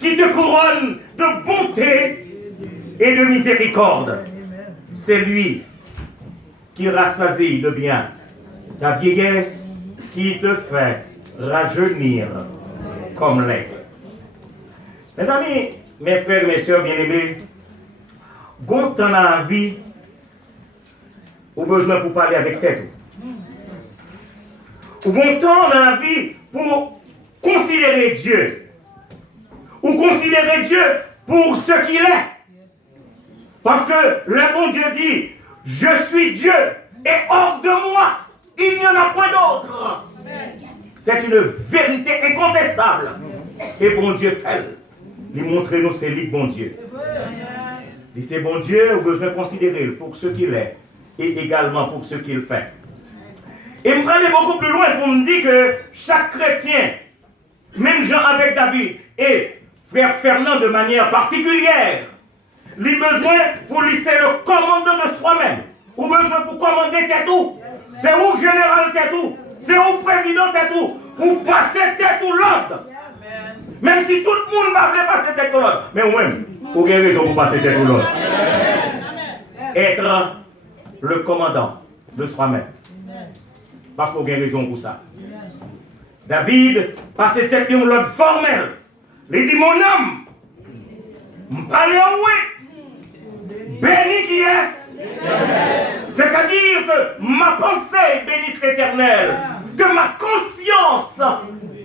qui te couronne de bonté et de miséricorde. C'est lui qui rassasie de bien ta vieillesse, qui te fait rajeunir comme l'aigle. Mes amis, mes frères et mes sœurs bien-aimés, quand on a la vie, ou besoin pour parler avec tête. Ou bon temps dans la vie pour considérer Dieu. Ou considérer Dieu pour ce qu'il est. Parce que le bon Dieu dit, je suis Dieu et hors de moi, il n'y en a point d'autre. C'est une vérité incontestable. Et bon Dieu fait. Il montre nous c'est lui bon Dieu. Et c'est bon Dieu, on a besoin de considérer pour ce qu'il est. Et également pour ce qu'il fait. Et me aller beaucoup plus loin pour me dire que chaque chrétien, même Jean avec David et frère Fernand de manière particulière, il a besoin pour laisser le commandant de soi-même, ou besoin pour commander tête tout. C'est où général tête tout, c'est où président tête tout, pour passer tête tout l'ordre. Même si tout le monde va vouloir passer tête tout l'ordre, mais oui, pour quelle raison pour passer tête tout l'ordre? Être le commandant de soi-même. Parce qu'on a raison pour ça. David passait tête de l'ordre formel. Il dit, mon homme, m'parle oui, béni qui est. C'est-à-dire que ma pensée bénisse l'Éternel, que ma conscience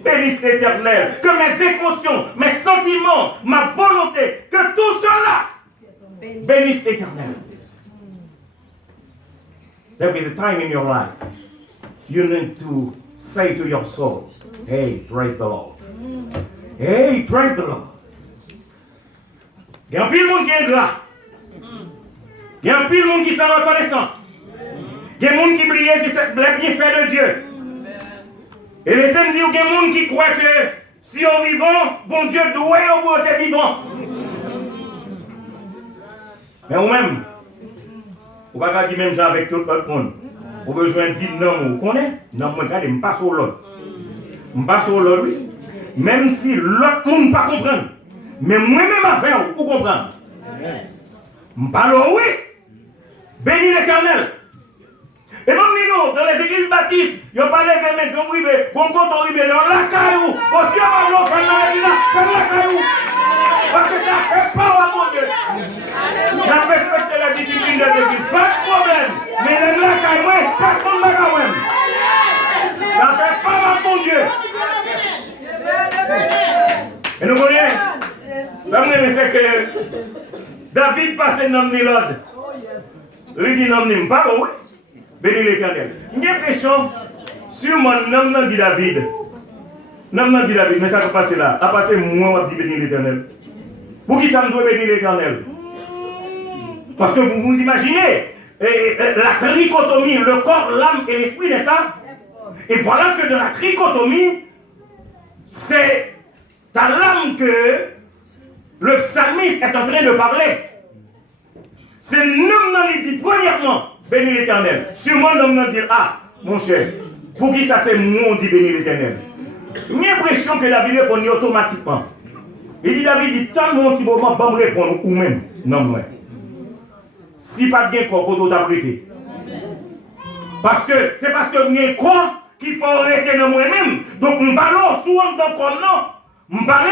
bénisse l'Éternel, que mes émotions, mes sentiments, ma volonté, que tout cela bénisse l'Éternel. There is a time in your life you need to say to your soul, hey, praise the Lord. Hey, praise the Lord. Il y a un pile monde qui est ingrat. Il y a un pile monde qui sans reconnaissance. Il y a un monde qui brille, qui sait bien fait de Dieu. Et laissez-moi dire qu'il y a un monde qui croit que si on est vivant, bon Dieu doit être vivant. Mais vous-même, vous ne pouvez pas dire même ça avec tout le monde. Vous avez besoin de dire non, vous connaissez? Non, moi, regardez, je ne passe pas sur l'autre. Je ne passe pas sur l'autre, oui. Même si l'autre monde ne pas comprendre. Mais moi-même avec vous, vous comprenez. Je parle oui. Bénis l'Éternel. Et même nous, dans les églises baptistes, ils ont parlé de mes gens privés, quand on arrive dans la caillou, aussi on va faire la caillou. Parce que ça fait pas à mon Dieu. Je respecte la discipline des églises, pas de problème. Mais les la caillou, personne ne va quand même. Ça fait pas à mon Dieu. Et nous voyons, ça me dit c'est que David passait le nom de l'ordre. Il dit non, il pas oui. Bénis l'Éternel. J'ai l'impression, sur mon nom dit David. Non, dit David, mais ça va passer là. À passer, moi, on dit bénis l'Éternel. Pour qui ça me doit bénir l'Éternel? Parce que vous vous imaginez la trichotomie, le corps, l'âme et l'esprit, n'est-ce pas? Et voilà que de la trichotomie, c'est à l'âme que le psalmiste est en train de parler. C'est l'homme qui dit, premièrement, bénis l'Éternel. Sûrement, l'homme dit, ah, mon cher, pour qui ça c'est moi, on dit bénis l'Éternel. J'ai l'impression que David répond automatiquement. Il dit, David dit, tant mon petit moment, bon répondre, ou même, non, moi. Si pas de gain, quoi, t'a prêté. Parce que, c'est parce que j'ai quoi qu'il faut arrêter de moi-même. Donc, je parle souvent dans quoi, non. Je parle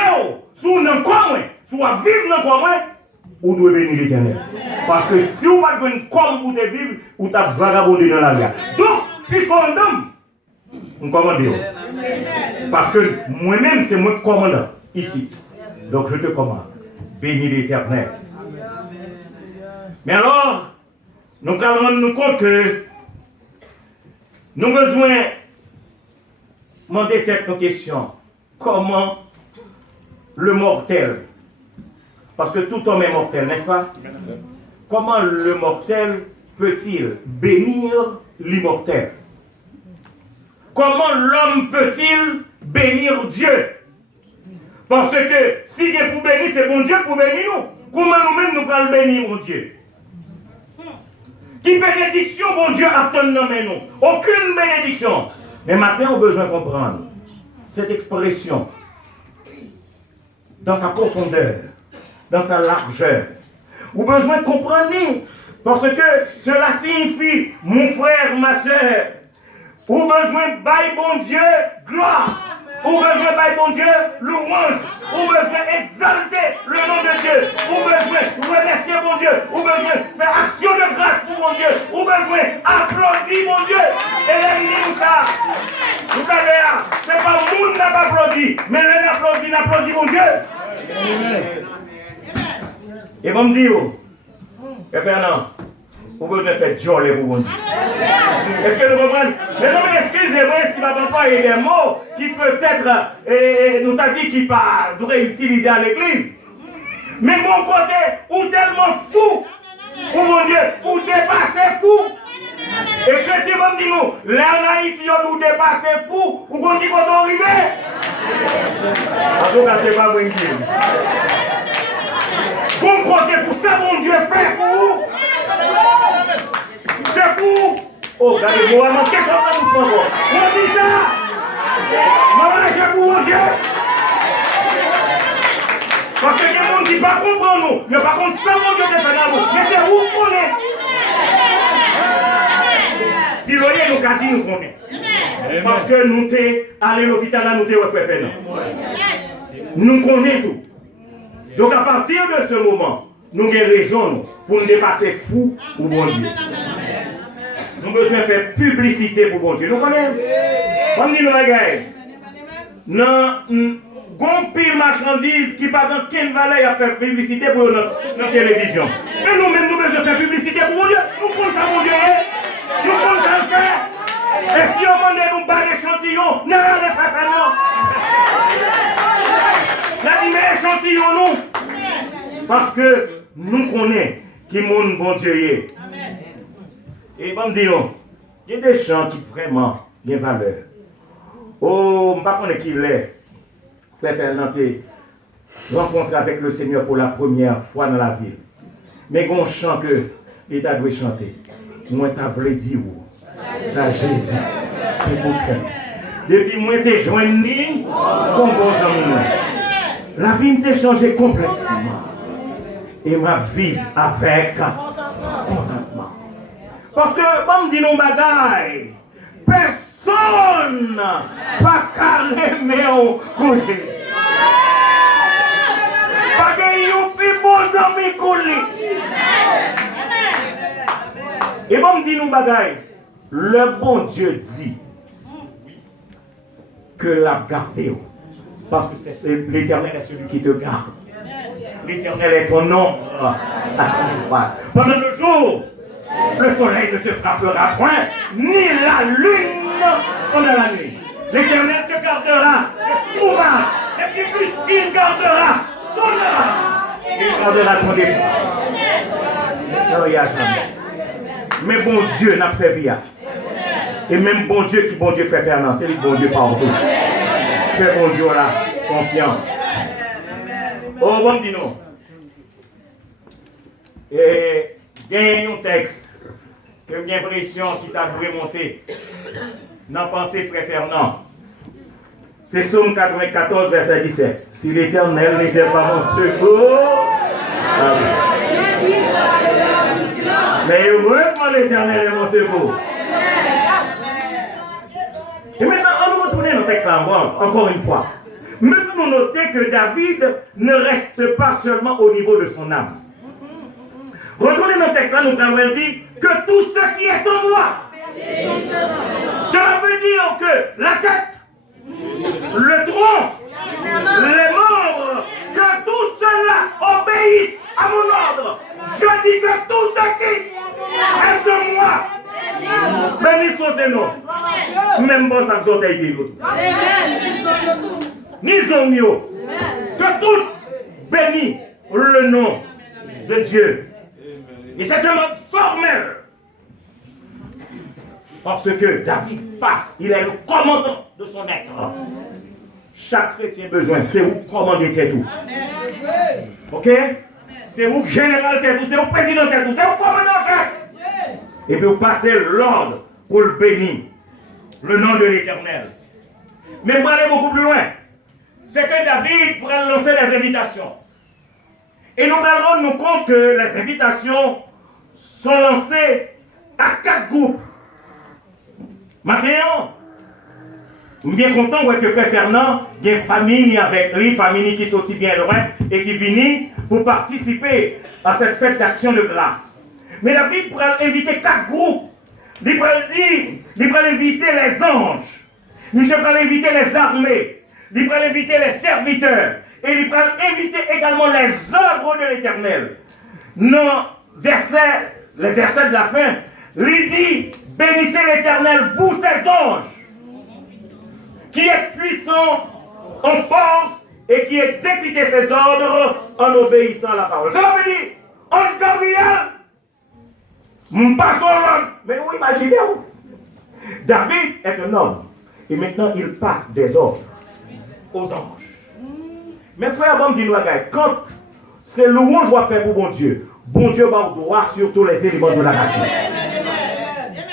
souvent dans quoi, moi. Soit vivre dans quoi, moi. Ou doit bénir l'Éternel. Parce que si vous n'avez pas de comme vous devez vivre, vous avez vagabondé dans la vie. Donc, puisqu'on donne, on commande. Parce que moi-même, c'est moi qui commande ici. Donc, je te commande. Bénis l'Éternel. Mais alors, nous allons rendre compte que nous avons besoin de demander nos questions. Comment le mortel, parce que tout homme est mortel, n'est-ce pas? Comment le mortel peut-il bénir l'immortel? Comment l'homme peut-il bénir Dieu? Parce que si Dieu pour bénir, c'est bon Dieu pour bénir nous. Comment nous-mêmes nous allons bénir mon Dieu? Qui bénédiction, bon Dieu, attend nous? Aucune bénédiction. Mais maintenant, on a besoin de comprendre cette expression dans sa profondeur, dans sa largeur. Ou besoin de comprendre, parce que cela signifie, mon frère, ma soeur, ou besoin de bailler bon Dieu gloire, ou besoin de bailler bon Dieu louange, ou besoin d'exalter le nom de Dieu, ou besoin de remercier bon Dieu, ou besoin de faire action de grâce pour mon Dieu, ou besoin d'applaudir mon Dieu. Et l'ennemi ça, vous savez, c'est pas le monde qui n'a pas applaudi, mais l'un applaudit mon Dieu. Et bon me dire, et Fernand, vous besoin de faire jolie pour mon Dieu. Est-ce que nous comprenons? Mais non, excusez-moi si ma papa a des mots qui peut-être, nous t'a dit qu'il devrait utiliser à l'église. Mais mon côté, ou tellement fou, pour mon Dieu, ou dépassé fou. Et chrétien me dit nous, là en Haïti, on nous dépasse fou, ou qu'on dit qu'on est arrivé. En tout cas, c'est pas moi qui dis. Bon côté pour ça, mon Dieu fait pour vous. C'est pour. Oh, regardez-moi, qu'est-ce que ça vous fait? On dit ça. Maman, c'est pour mon Dieu. Parce que les gens qui ne comprennent pas nous, ils ne comprennent pas ça, mon Dieu, de faire dans nous. Mais c'est où qu'on est. Si l'on est, nous avons dit nous connaissons. Parce que nous sommes allés à l'hôpital, nous sommes fait nous connaissons tout. Donc à partir de ce moment, nous avons raison pour nous dépasser fou pour bon Dieu. Nous avons besoin de faire publicité pour bon Dieu. Nous connaissons. On dit nous regarde. Non, gon pile marchandise qui pas dans quelle valeur à faire publicité pour notre télévision. Mais nous-mêmes, nous besoin de faire publicité pour mon Dieu. Nous comptons ça, mon Dieu. Nous comptons ça le faire. Et si on demande nous battre l'échantillon, non, les frères, non. Là, il met l'échantillon, nous. Parce que nous connaissons qui mon bon Dieu est. Et bon, disons, il y a des chants qui vraiment ont valeur. Oh, je ne sais pas qui l'est. Frère Fernand, rencontre avec le Seigneur pour la première fois dans la ville. Mais il y a un chant que l'État doit chanter. Moi, t'as voulu dire, ça Jésus, depuis moi, t'es joigné, comme vos amis. La vie t'a changé complètement. Et ma vie avec contentement. Parce que, comme dit nos bagailles, personne pas calmer au coucher. Pas que vous plus beaux amis coulis. Et comme dit nous bagaille, le bon Dieu dit que la gardez. Parce que l'Éternel est celui qui te garde. L'Éternel est ton nom. Pendant le jour, le soleil ne te frappera point, ni la lune pendant la nuit. L'Éternel te gardera, et trouvera, et puis plus il gardera ton âme. Il gardera ton départ. Non, il n'y a jamais. Mais bon Dieu n'a pas servi. Et même bon Dieu qui bon Dieu fait Fernand, c'est le bon Dieu partout. Fais bon Dieu là, confiance. Oh, bon dis nous. Et gagne un texte que j'ai l'impression qui t'a dû monter dans la pensée, frère Fernand. C'est Psaume 94, verset 17. Si l'Éternel n'était pas mon secours, mais heureusement l'Éternel est mon secours. Et maintenant, on va retourner dans le texte encore une fois. Nous devons noter que David ne reste pas seulement au niveau de son âme. Retournez dans le texte, là, nous avons dit que tout ce qui est en moi, cela veut dire que la tête, le tronc, les membres, que tout cela obéisse à mon ordre. Je dis que tout ce qui est de moi, béni soit ses noms. Même bon, ça vous a dit l'autre. Ni zomio. Que tout bénit le nom de Dieu. Et c'est un mot formel. Parce que David passe, il est le commandant de son être. Chaque chrétien a besoin, c'est vous commander tout. Ok? C'est vous général tout, c'est vous président tout, c'est vous commandant chef. Et puis vous passez l'ordre pour le bénir. Le nom de l'Éternel. Mais pour aller beaucoup plus loin, c'est que que David pourrait lancer des invitations. Et nous allons rendre nous compte que les invitations sont lancées à 4 groupes. Maintenant, je suis bien content que Frère Fernand, il y a une famille avec lui, famille qui sortit bien loin et qui vient pour participer à cette fête d'action de grâce. Mais David pourrait inviter 4 groupes. Il pourrait dire, il pourrait inviter les anges. Il pourrait inviter les armées. Il pourrait inviter les serviteurs. Et il pourrait inviter également les œuvres de l'Éternel. Non, les versets de la fin, il dit, bénissez l'Éternel, vous ses anges, qui est puissant en force et qui exécute ses ordres en obéissant à la parole. Cela veut dire, ange Gabriel, pas son homme. Mais vous imaginez, David est un homme. Et maintenant, il passe des ordres aux anges. Mais frère, bon, dis-nous, quand c'est louange qu'on fait pour bon Dieu va au droit sur tous les éléments de la nature.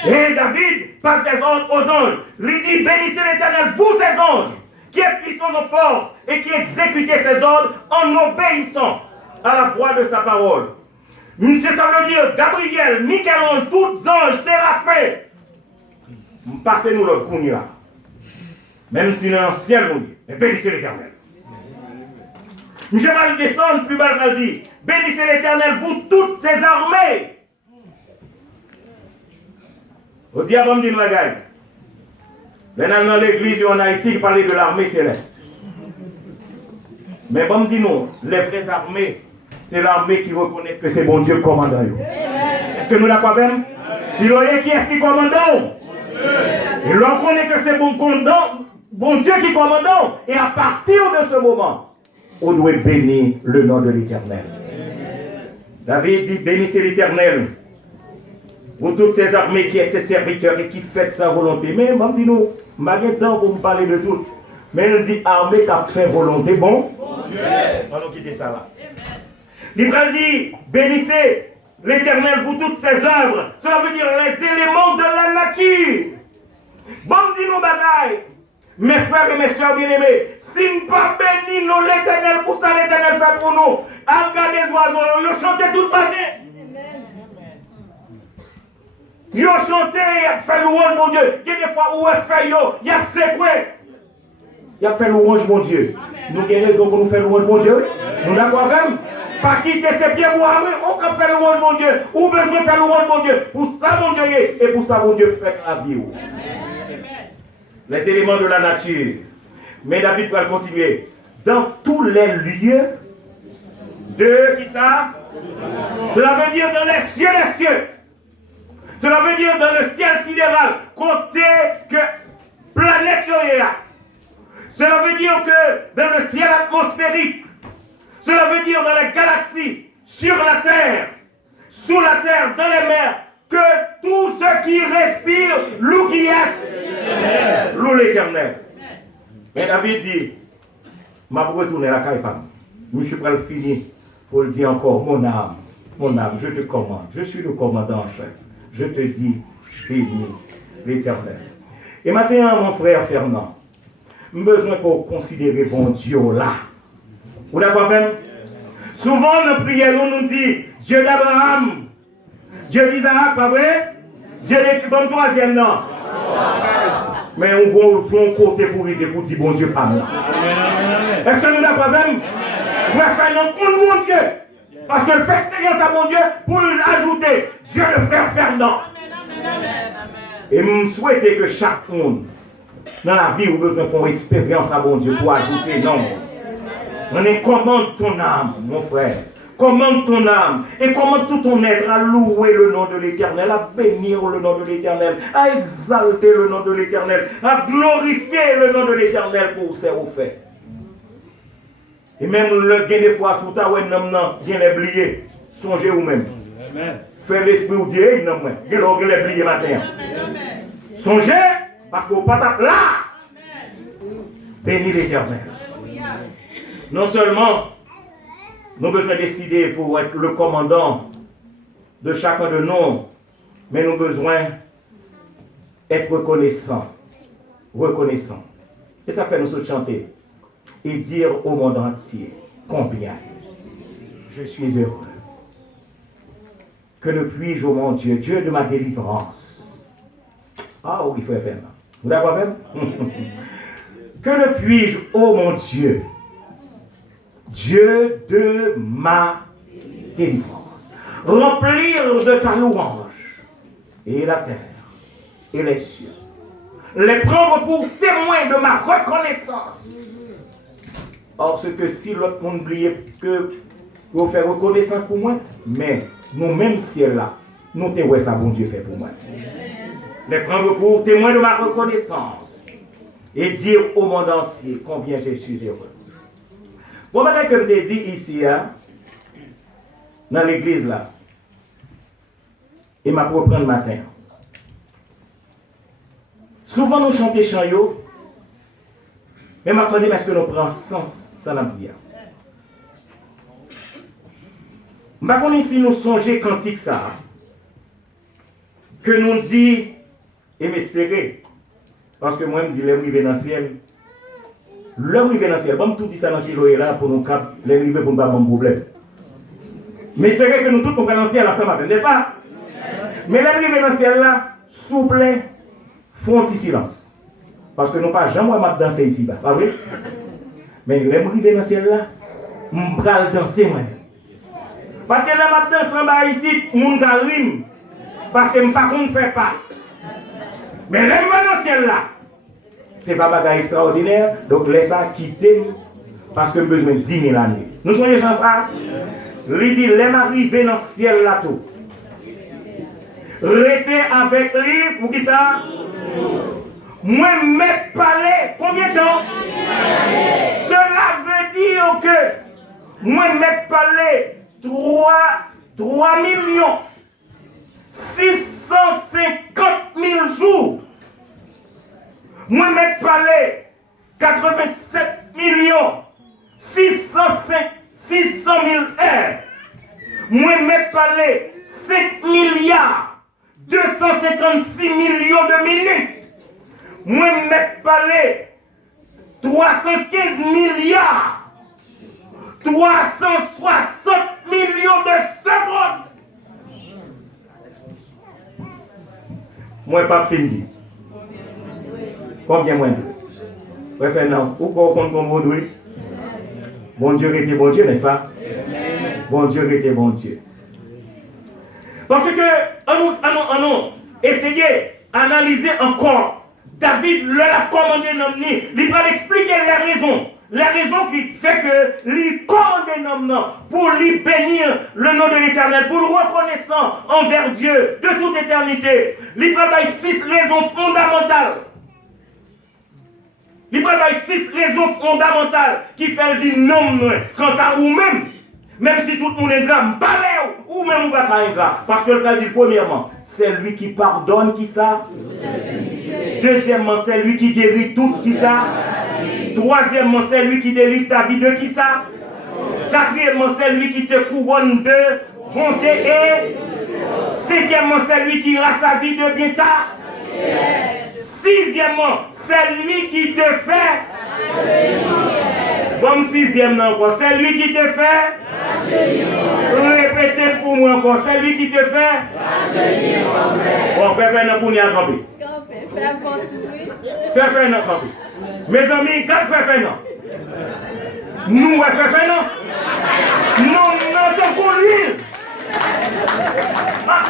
Et David passe des ordres aux anges. Il dit, bénissez l'Éternel, vous ses anges, qui est puissant de force et qui exécutez ses ordres en obéissant à la voix de sa parole. Ça veut dire Gabriel, Michel-Ange, tous anges, Séraphins. Passez-nous le coup là. Même si dans le ciel, nous dit, bénissez l'Éternel. Je vais le descendre, plus bas, il dit, bénissez l'Éternel, vous toutes ses armées. Au diable, on dit, nous gagne. Maintenant, dans l'église en Haïti, il parlait de l'armée céleste. Mais bon, dis-nous, les vraies armées, c'est l'armée qui reconnaît que c'est bon Dieu commandant. Est-ce que nous l'avons même? Si l'on est qui est qui commandant? Il reconnaît que c'est bon Dieu qui commandant. Et à partir de ce moment, on doit bénir le nom de l'Éternel. David dit, bénissez l'Éternel, vous toutes ces armées qui êtes ses serviteurs et qui faites sa volonté. Mais bon, dis-nous, je n'ai pas de temps pour me parler de tout. Mais il dit, armée qui a fait volonté, bon Dieu. On va quitter ça là. L'Hébreu dit, bénissez l'Éternel, vous toutes ses œuvres. Cela veut dire les éléments de la nature. Bon, dis-nous, bataille. Mes frères et mes soeurs bien-aimés, si nous ne pas bénis nous l'Éternel, pour ça l'Éternel fait pour nous. Regardez les oiseaux, ils chantent tout le matin. Ils ont chanté, ils ont fait louange, mon Dieu. Il y a des fois où ils fait, ils ont secoué. Ils ont fait louange, mon Dieu. Nous avons raison pour nous faire louange, mon Dieu. Nous n'avons même pas quitté ses pieds pour armer. On peut faire louange, mon Dieu. Ou besoin de faire louange, mon Dieu. Pour ça, mon Dieu, et pour ça, mon Dieu, faites la vie. Les éléments de la nature. Mais David va continuer. Dans tous les lieux de qui ça? Cela veut dire dans les cieux des cieux. Cela veut dire dans le ciel sidéral, côté que planète yoyéa. Cela veut dire que dans le ciel atmosphérique. Cela veut dire dans les galaxies, sur la terre, sous la terre, dans les mers, que tout ce qui respire loue qui est, loue l'Éternel. Mais David dit, je vais retourner à la caille. Je suis prêt à finir pour le dire encore, mon âme, je te commande. Je suis le commandant en chef. Je te dis, bénis l'Éternel. Et maintenant, mon frère Fernand, j'ai besoin pour considérer bon Dieu là. Vous d'accord même? Souvent, nos prières nous dit Dieu d'Abraham, Dieu d'Isaac, pas vrai? Dieu de bon troisième, non? Mais on va son côté pour dire bon Dieu pas là. Est-ce que nous d'accord même? Vous allez faire un compte mon Dieu. Parce que le fait expérience à mon Dieu pour ajouter Dieu de frère Fernand. Et je souhaite que chaque monde dans la vie a besoin de faire une expérience à mon Dieu pour ajouter non. On est commande ton âme, mon frère. Commande ton âme et commande tout ton être à louer le nom de l'Éternel, à bénir le nom de l'Éternel, à exalter le nom de l'Éternel, à glorifier le nom de l'Éternel pour ses faits. Et même le gain des fois, sous ta oué, bien oublié, songez vous-même. Faites l'esprit ou dire, non, moi, je l'ai oublié matin. Songez, parce qu'on patate là. Bénis l'Éternel. Non seulement, nous avons besoin de décider pour être le commandant de chacun de nous, mais nous avons besoin d'être reconnaissants. Reconnaissants. Et ça fait nous chanter. et dire au monde entier combien je suis heureux. Que ne puis-je, ô mon Dieu, Dieu de ma délivrance. Ah oui, il faut faire. Vous d'accord même? Que ne puis-je, ô mon Dieu, Dieu de ma délivrance, remplir de ta louange, et la terre, et les cieux, les prendre pour témoins de ma reconnaissance. Or, ce que si l'autre monde oubliait que vous faire reconnaissance pour moi, mais nous-mêmes, ciel là, nous te ça, bon Dieu fait pour moi. Les prendre pour témoins de ma reconnaissance et dire au monde entier combien je suis heureux. Bon, maintenant que je t'ai dit ici, hein, dans l'église là, et m'a reprendre le matin. Souvent nous chantons chants, mais m'a demandé est-ce que nous prenons sens, ça l'a dit. Je ne sais pas si nous songeons cantique ça, que nous dit et m'espérer. Parce que moi, je me dis, l'homme arrivé dans le ciel. L'homme arrivé dans le ciel. Bon, tout dit ça dans le ciel là pour nous cap, les arriver pour ne pas avoir de problème. Mais j'espère que nous tous nous allons dans le ciel là, ça matin, n'est-ce pas? Mais l'homme arrivé dans le ciel là, souple, font un petit silence. Parce que nous pas jamais danser ici, pas vrai? Mais l'homme arrivé dans le ciel là, je vais danser moi. Parce que l'homme danse en bas ici, mon gars rime. Parce que je ne fais pas. Mais l'homme dans le ciel là, ce n'est pas un bagage extraordinaire, donc laisse ça quitter parce que j'ai besoin de 10 000 années. Nous sommes les gens ça. Il dit, l'homme arrivé dans le ciel là tout. Restez avec lui, pour qui ça? Moi, mes palais, combien de temps? Cela veut dire que moi, mes palais, 3 millions 650 000 jours. Moi, mes palais, 87 millions 600 000 heures. Moi, mes palais, 5 milliards 256 millions de minutes. Moi, mes palais, 315 milliards 360 millions de secondes. Moi, pas fini. Combien moins? Ouais, fait non. Ou qu'on compte comme bon Dieu? Bon Dieu était bon Dieu, n'est-ce pas? Bon Dieu était bon Dieu. Parce que, on essayer d'analyser encore. David leur a commandé l'homme, il va expliquer les raisons. La raison qui fait que lui commande un homme pour lui bénir le nom de l'Éternel, pour le reconnaissant envers Dieu de toute éternité. Il va donner 6 raisons fondamentales. Il va donner 6 raisons fondamentales qui fait dire non quant à vous-même. Même si tout le monde est grave, parlez ou même vous ne pouvez pas être grave. Parce que le cas dit premièrement, c'est lui qui pardonne qui ça. Deuxièmement, c'est lui qui guérit tout qui ça. Troisièmement, c'est lui qui délivre ta vie de qui ça. Quatrièmement, c'est lui qui te couronne de bonté. Et cinquièmement, c'est lui qui rassasie de bien ta. Sixièmement, c'est lui qui te fait. Bon, sixième encore, c'est lui qui te fait. Répétez pour moi encore, c'est lui qui te fait. Bon, fais un pour nous camper. Fais un camper. Mes amis, quand fais non. Nous, fais non. Non, non, pour lui.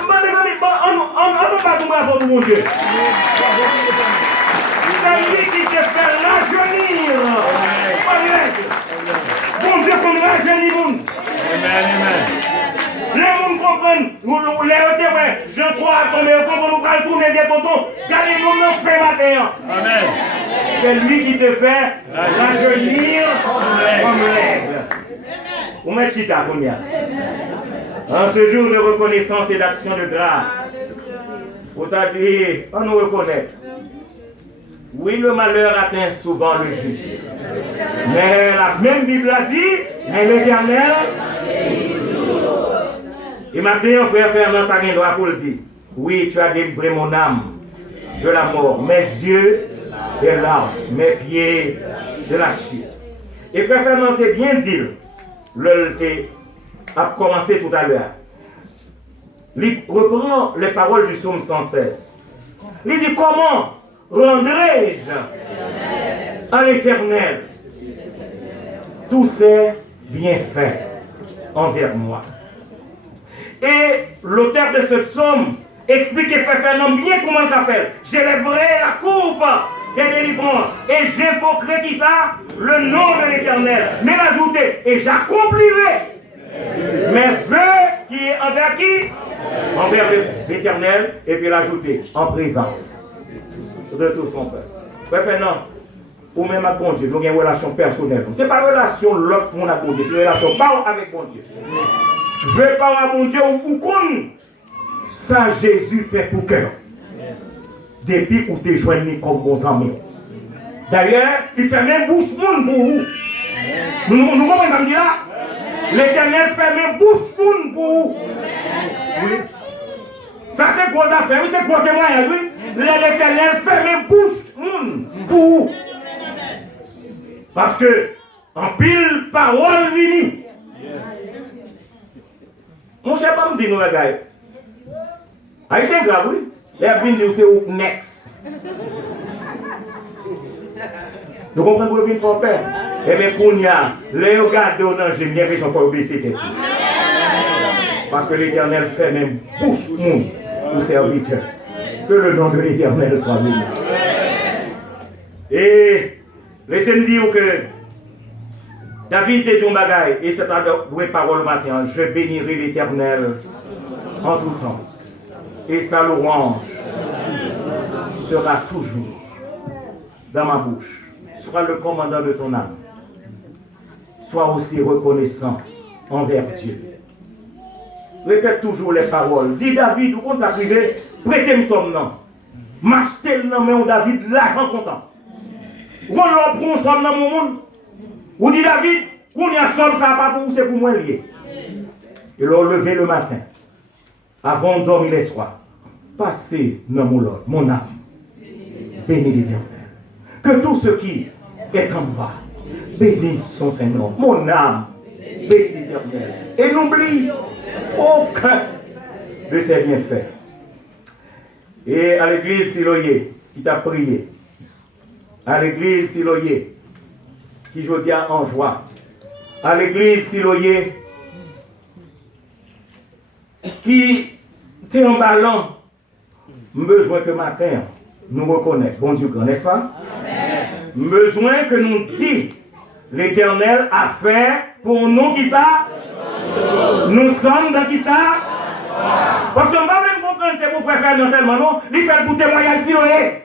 Mes amis, on ne va pas tout bravo pour mon Dieu. C'est lui qui te fait rajeunir. Bon Dieu, qu'on rajeunit le monde. Les gens comprennent, je crois à tomber, comme nous allons tourner des tontons, qu'allez nous nous faire matin. Amen. C'est lui qui te fait rajeunir comme l'aigle. Vous mettez chita, combien? En ce jour de reconnaissance et d'action de grâce, vous t'a dit, on nous reconnaît. Oui, le malheur atteint souvent le juste. Mais la même Bible a dit, mais l'Éternel. Et maintenant, frère Fernand, tu as le droit pour le dire. Oui, tu as délivré mon âme de la mort, mes yeux de l'arbre, mes pieds de la chute. Et frère Fernand t'a bien dit, le a commencé tout à l'heure. Il reprend les paroles du psaume 116. Il dit comment rendrai-je à l'Éternel tous ses bienfaits envers moi. Et l'auteur de ce psaume explique que frère Fernand bien comment il fait. J'élèverai la coupe des délivrances et j'invoquerai qui ça? Le nom de l'Éternel. Mais l'ajouter et j'accomplirai mes vœux qui est envers qui? Envers l'Éternel, et puis l'ajouter en présence de tout son peuple. Frère Fernand, ou même avec bon Dieu, nous avons une relation personnelle. Ce n'est pas une relation l'autre monde avec bon Dieu, c'est une relation pas avec bon Dieu. Je veux parler à mon Dieu ou comme ça Jésus fait pour cœur. Depuis où tu es joigné comme bons amis. D'ailleurs, il fait même bouche monde pour vous. Nous comprenons comme dire là? L'Éternel fait même bouche monde pour vous. Oui. Ça c'est gros affaire, oui, c'est gros témoignage, oui. L'Éternel fait même bouche monde pour vous. Parce que en pile parole vini. Mon cher pas me dit nous regarde. Haïtien grave oui. Les vini c'est où next. Nous comprenons pour venir faire peur. Eh bien pour y a les regarder au danger, bien raison pour obéissité. Parce que l'Éternel fait même bouche monde pour serviteur. Que le nom de l'Éternel soit béni. Et laissez-moi dire que David était un bagaille, et c'est la vraie parole matin. Je bénirai l'Éternel en tout temps. Et sa louange sera toujours dans ma bouche. Sois le commandant de ton âme. Sois aussi reconnaissant envers Dieu. Répète toujours les paroles. Dis David, où compte ça privé, prêtez-moi son nom. M'achetez le nom, mais on David, l'argent content. Roulons pour un somme dans mon monde. Ou dit David, qu'on y a somme, ça n'a pas pour vous, c'est pour moi lié. Et l'on levé le matin, avant de dormir les soirs, passez dans mon Lord, mon âme, bénis l'Éternel. Que tout ce qui est en moi, bénisse son Seigneur. Mon âme, bénis l'Éternel. Et n'oublie aucun de ses bienfaits. Et à l'église Siloé, qui t'a prié, à l'église Siloé, qui je dis en joie, à l'église Siloé, qui t'es en ballon, besoin que matin, nous reconnaissons, bon Dieu, n'est-ce pas? Amen. Besoin que nous disions, l'Éternel a fait pour nous qui ça? Nous sommes dans qui ça? Parce que nous ne pouvons pas comprendre c'est pour faire non seulement, non? Il fait pour témoigner Siloé.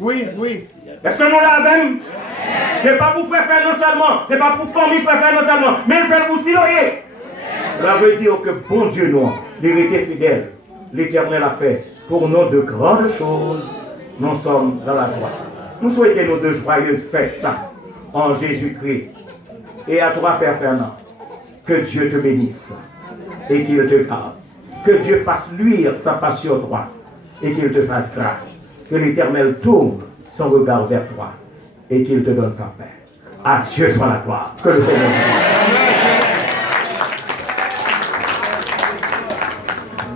Oui, oui. Est-ce que nous l'avons? C'est pas pour faire non seulement, c'est pas pour famille faire non seulement, mais il fait pour Siloé. Cela veut dire que bon Dieu nous, l'héritier fidèle, l'Éternel a fait pour nous de grandes choses. Nous sommes dans la joie. Nous souhaitons nos de joyeuses fêtes en Jésus-Christ. Et à toi, Frère Fernand, que Dieu te bénisse et qu'il te garde. Que Dieu fasse luire sa face sur toi et qu'il te fasse grâce. Que l'Éternel tourne son regard vers toi et qu'il te donne sa paix. À Dieu soit la gloire. Que le Seigneur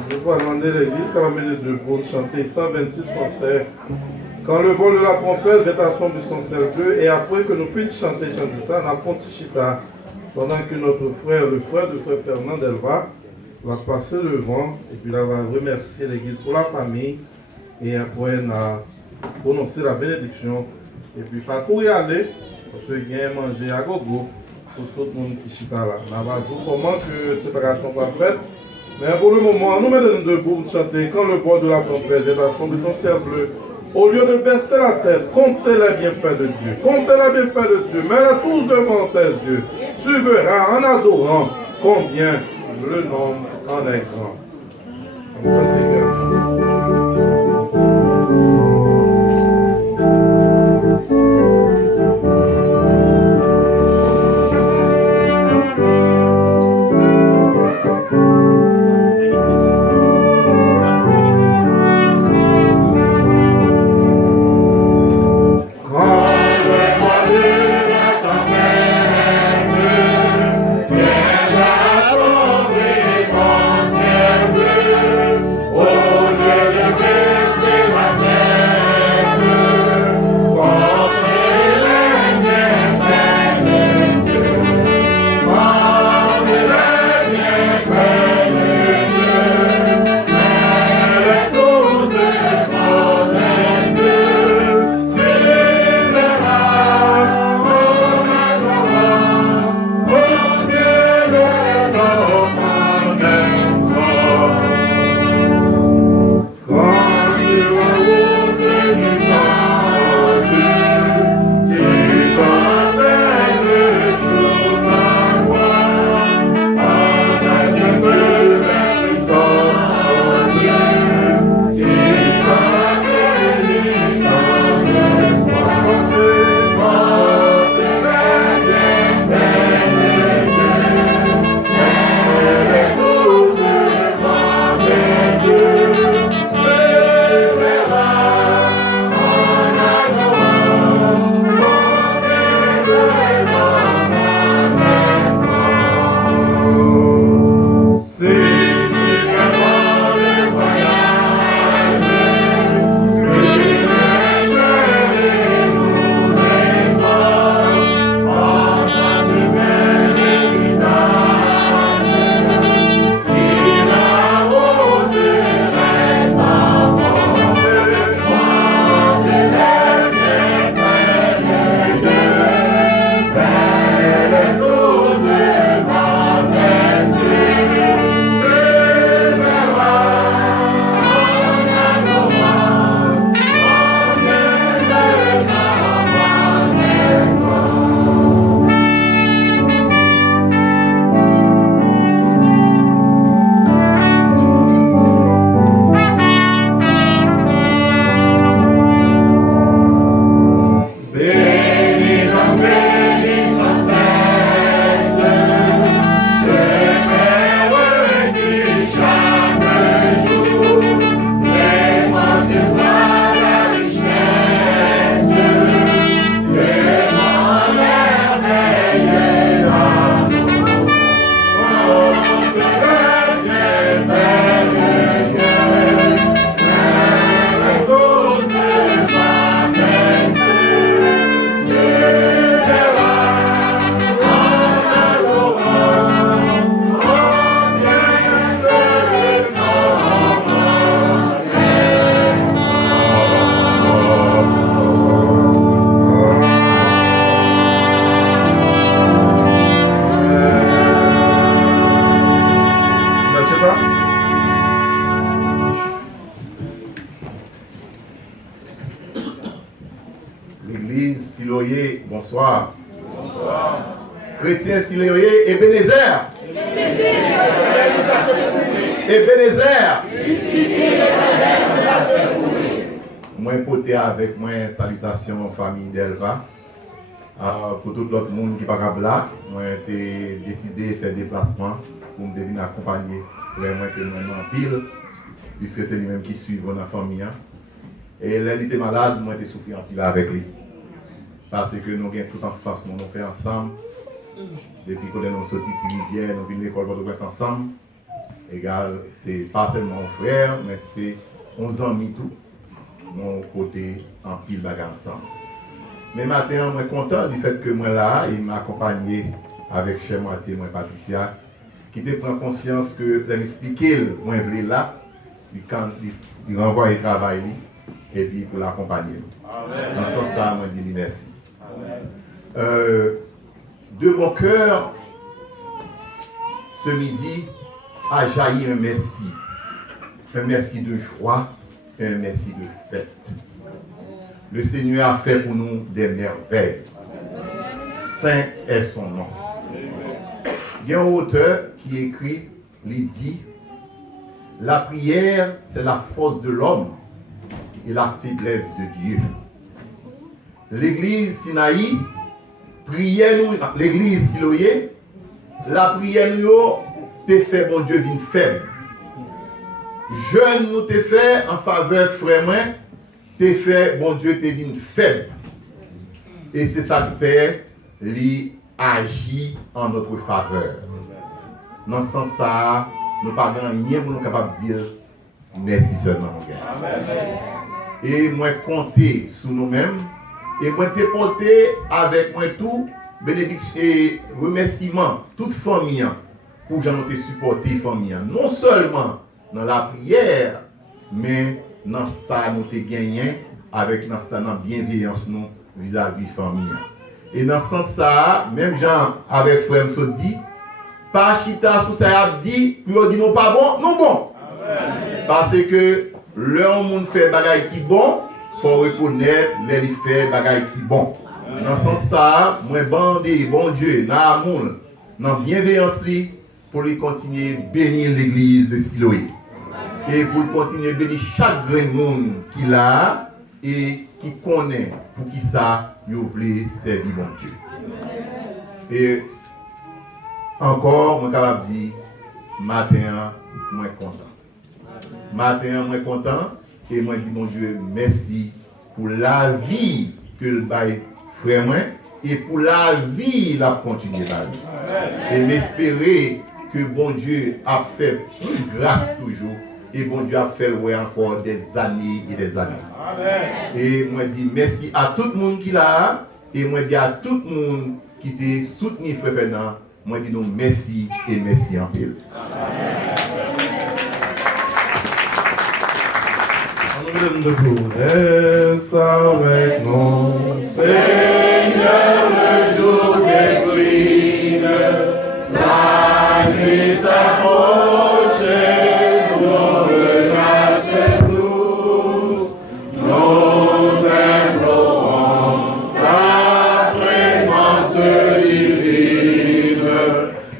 Je vais demander l'église qu'elle va mener debout, chanter 126 concerts. Quand le vol de la trompette, rétation du Sancel 2, et après que nous puissions chanter ça, on a Pontichita, pendant que notre frère, le frère de frère Fernand Delva, va passer le vent, et puis là, va remercier l'église pour la famille, et après, on a prononcé la bénédiction, et puis pas pour y aller, parce qu'il y a manger à gogo, pour tout le monde qui chita là. On va dire comment que la séparation va faite. Mais pour le moment, nous mettons debout pour chanter quand le bois de la trompette, rédaction de ton ciel bleu. Au lieu de baisser la tête, comptez les bienfaits de Dieu. Comptez les bienfaits de Dieu. Mets-les tous devant tes yeux. Tu verras en adorant combien le nombre en est grand. Quand le bois de la Bonsoir. Chrétien Siléoye, Ebenezer. Ebenezer. Moi, porté avec moi, salutations famille d'Elva. Pour tout l'autre monde qui n'est pas là, moi, j'ai décidé de faire des déplacements pour me devenir accompagné. Vraiment que moi, en pile, puisque c'est lui-même qui suit dans la famille. Et là, il était malade, moi, j'ai souffert en pile avec lui. Parce que nous avons tout en face, nous fait ensemble. Depuis que nous sommes sortis de Rivière, nous venons de l'école Port-au-Prince ensemble. Égal, c'est pas seulement un frère, mais c'est 11 amis tout. Mon côté en pile bagarre ensemble. Mais maintenant, je suis content du fait que moi là, il m'a accompagné avec Cher Moitié, moi Patricia, qui te prend conscience que l'expliquer, moi je là, il renvoie le travail et puis pour l'accompagner. Dans ce sens-là, moi je dis merci. De mon cœur, ce midi, a jailli un merci. Un merci de joie et un merci de fête. Le Seigneur a fait pour nous des merveilles. Saint est son nom. Il y a un auteur qui écrit, il dit, la prière, c'est la force de l'homme et la faiblesse de Dieu. L'église Sinaï, prière nous, l'église Siloé, la prière nous, te fait bon Dieu vine faible. Jeune nous te fait en faveur frère, te fait bon Dieu te vine faible. Et c'est ça qui fait, lui agit en notre faveur. Dans ce sens-là, nous ne parlons rien pour nous capables de dire merci seulement, mon gars. Et moi, compter sur nous-mêmes, et moi, te porter avec moi tout, bénédiction et remerciement, toute famille, pour que nous te supporter, famille. Non seulement dans la prière, mais dans ça, nous te gagnons avec notre bienveillance nous vis-à-vis de la famille. Et dans ce sens-là, même Jean avec frère me dit, pas chita sous ça a dit, puis on dit non pas bon, non bon. Amen. Parce que l'homme fait bagaille qui bon, faut reconnaître les fait bagaille qui bon. Amen. Dans ce sens-là, moi bandé, bon Dieu, dans l'amour, dans la bienveillance pour lui continuer à bénir l'église de Siloé. Et pour continuer à bénir chaque grand monde qu'il a et qui connaît pour qui ça, il voulait servir mon Dieu. Et encore, je suis capable de dire, matin, je suis content. Matin, je suis content et je dis, mon Dieu, merci pour la vie que le bail frère moi et pour la vie la continuer la vie. Et m'espérer que bon Dieu a fait plus grâce toujours et bon Dieu a fait ouais, encore des années et des années. Et moi je dis merci à tout le monde qui l'a et moi je dis à tout le monde qui t'a soutenu frère Fernand. Moi je dis donc merci et merci en pile. Reste avec nous, Seigneur, le jour décline, la nuit s'approche, nous renaissons tous, nous implorons ta présence divine.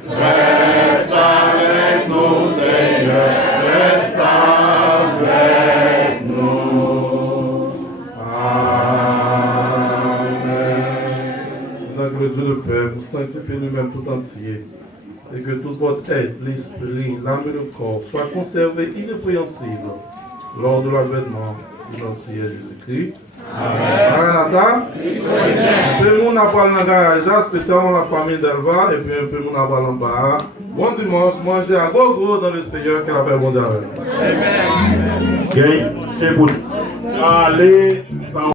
Reste avec nous, Seigneur, reste avec nous. Que Dieu le Père vous sanctifie nous-mêmes tout entier et que toute votre tête, l'esprit, l'âme et le corps soient conservés irrépréhensibles lors de l'avènement de notre Seigneur Jésus-Christ. Amen. Un peu de monde a parlé dans le garage, spécialement la famille d'Elva, et puis un peu de monde a parlé en bas. Bon dimanche, mangez à gros dans le Seigneur qui a fait bon Dieu. Amen. Alléluia.